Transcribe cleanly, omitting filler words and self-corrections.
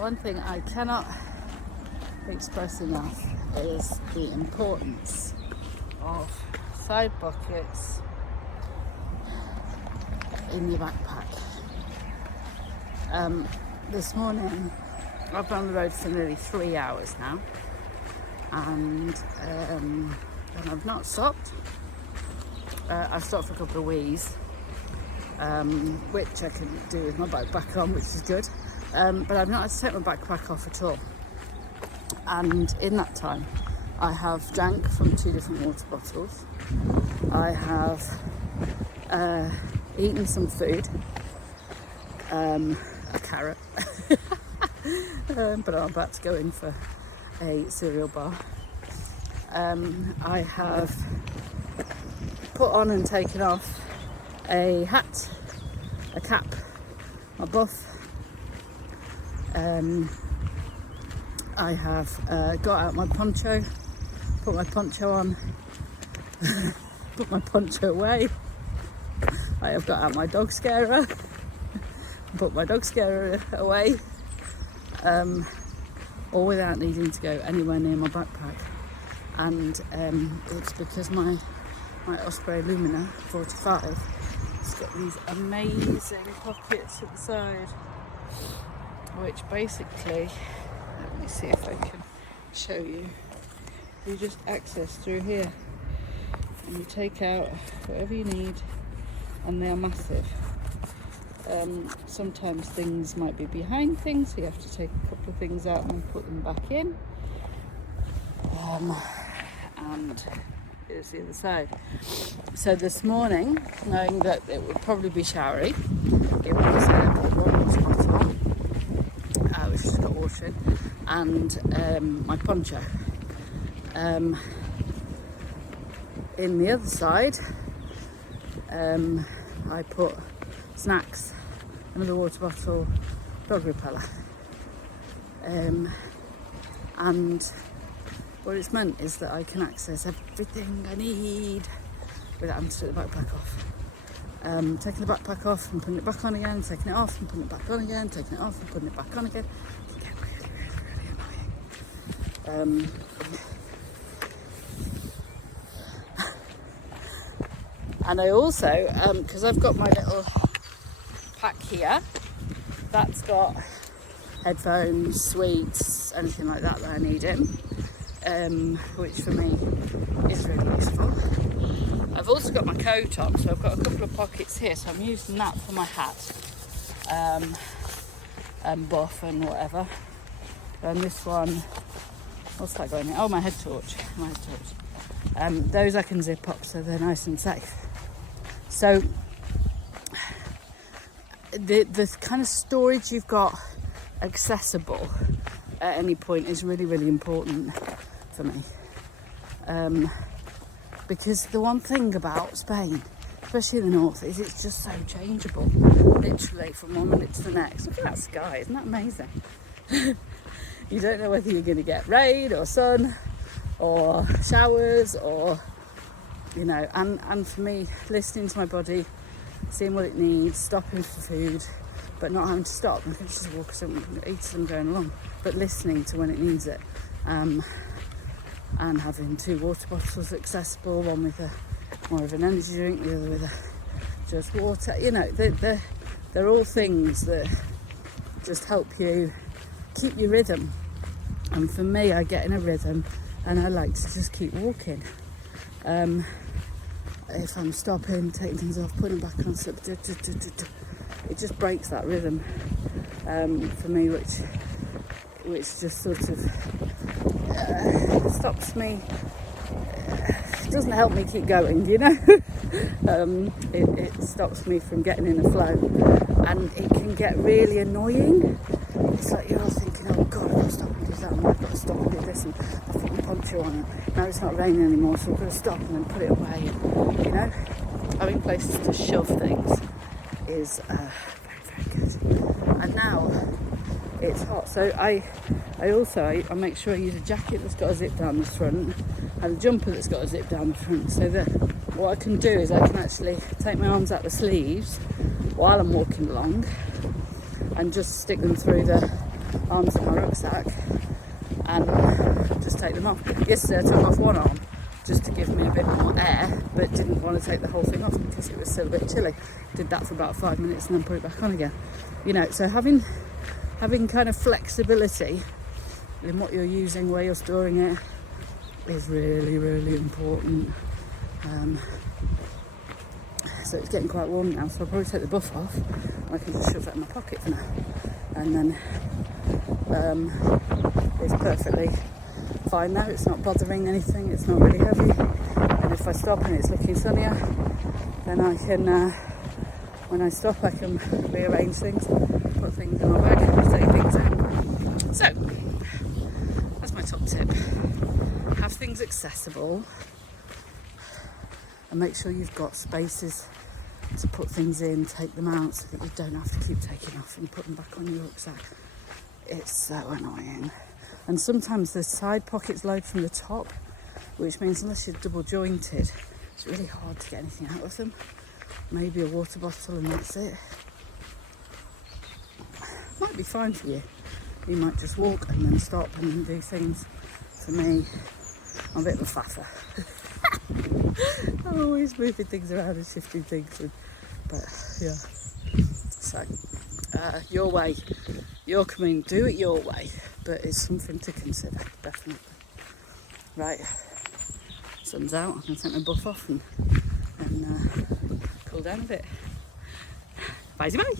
One thing I cannot express enough is the importance of side pockets in your backpack. This morning I've been on the road for nearly 3 hours now, and I've not stopped. I've stopped for a couple of wees, which I can do with my backpack on, which is good, but I've not had to take my backpack off at all. And in that time I have drank from 2 different water bottles. I have eaten some food, a carrot, but I'm about to go in for a cereal bar. I have put on and taken off a hat, a cap, a buff. I have got out my poncho, put my poncho on, put my poncho away. I have got out my dog scarer, put my dog scarer away, all without needing to go anywhere near my backpack. And it's because my Osprey Lumina 45 has got these amazing pockets at the side, which basically, let me see if I can show you. You just access through here and you take out whatever you need, and they are massive. Sometimes things might be behind things, so you have to take a couple of things out and put them back in. And here's the other side. So this morning, knowing that it would probably be showery, it was put one water bottle on, which has got water in, and my poncho. In the other side, I put snacks, another water bottle, dog repeller, and what it's meant is that I can access everything I need without having to take the backpack off. Taking the backpack off and putting it back on again, taking it off and putting it back on again, taking it off and putting it back on again. It can get really annoying. And I also, because I've got my little pack here, that's got headphones, sweets, anything like that I need in, which for me is really useful. I've also got my coat on, so I've got a couple of pockets here, so I'm using that for my hat, and buff and whatever. And this one, what's that going in? Oh, my head torch. Those I can zip up so they're nice and safe. So the kind of storage you've got accessible at any point is really, really important for me. Because the one thing about Spain, especially in the north, is it's just so changeable, literally from one minute to the next. Look at that sky, isn't that amazing? You don't know whether you're going to get rain or sun or showers, or and for me, listening to my body, seeing what it needs, stopping for food, but not having to stop. I can just walk some, eat some going along, but listening to when it needs it, and having 2 water bottles accessible, one with more of an energy drink, the other with just water. They're all things that just help you keep your rhythm. And for me, I get in a rhythm and I like to just keep walking. If I'm stopping, taking things off, putting them back on, it just breaks that rhythm for me, which just sort of stops me. It doesn't help me keep going, it stops me from getting in a flow, and it can get really annoying. It's like you're all thinking, oh God, I've got to stop and do that, and I've got to stop and do this, and I've put my poncho on, and now it's not raining anymore, so I've got to stop and then put it away. Having places to shove things is very, very good. And now it's hot, so I make sure I use a jacket that's got a zip down the front and a jumper that's got a zip down the front, so that what I can do is I can actually take my arms out the sleeves while I'm walking along and just stick them through the arms of my rucksack and just take them off. Yesterday I took off one arm just to give me a bit more air, but didn't want to take the whole thing off because it was still a bit chilly. Did that for about 5 minutes and then put it back on again. You know, so having kind of flexibility in what you're using, where you're storing it, is really, really important. So it's getting quite warm now, so I'll probably take the buff off and I can just shove that in my pocket for now. And then it's perfectly fine now, it's not bothering anything, it's not really heavy. And if I stop and it's looking sunnier, then I can, when I stop, I can rearrange things, put things in my bag, take things out. So, that's my top tip. Have things accessible and make sure you've got spaces to put things in, take them out so that you don't have to keep taking off and put them back on your rucksack. It's so annoying. And sometimes the side pockets load from the top, which means unless you're double jointed, it's really hard to get anything out of them. Maybe a water bottle and that's it. Might be fine for you. You might just walk and then stop and then do things. For me, I'm a bit of a faffer. I'm always moving things around and shifting things, but yeah. So, your way, you're coming, do it your way, but it's something to consider, definitely. Right, sun's out, I'm going to take my buff off and cool down a bit. Bye-bye.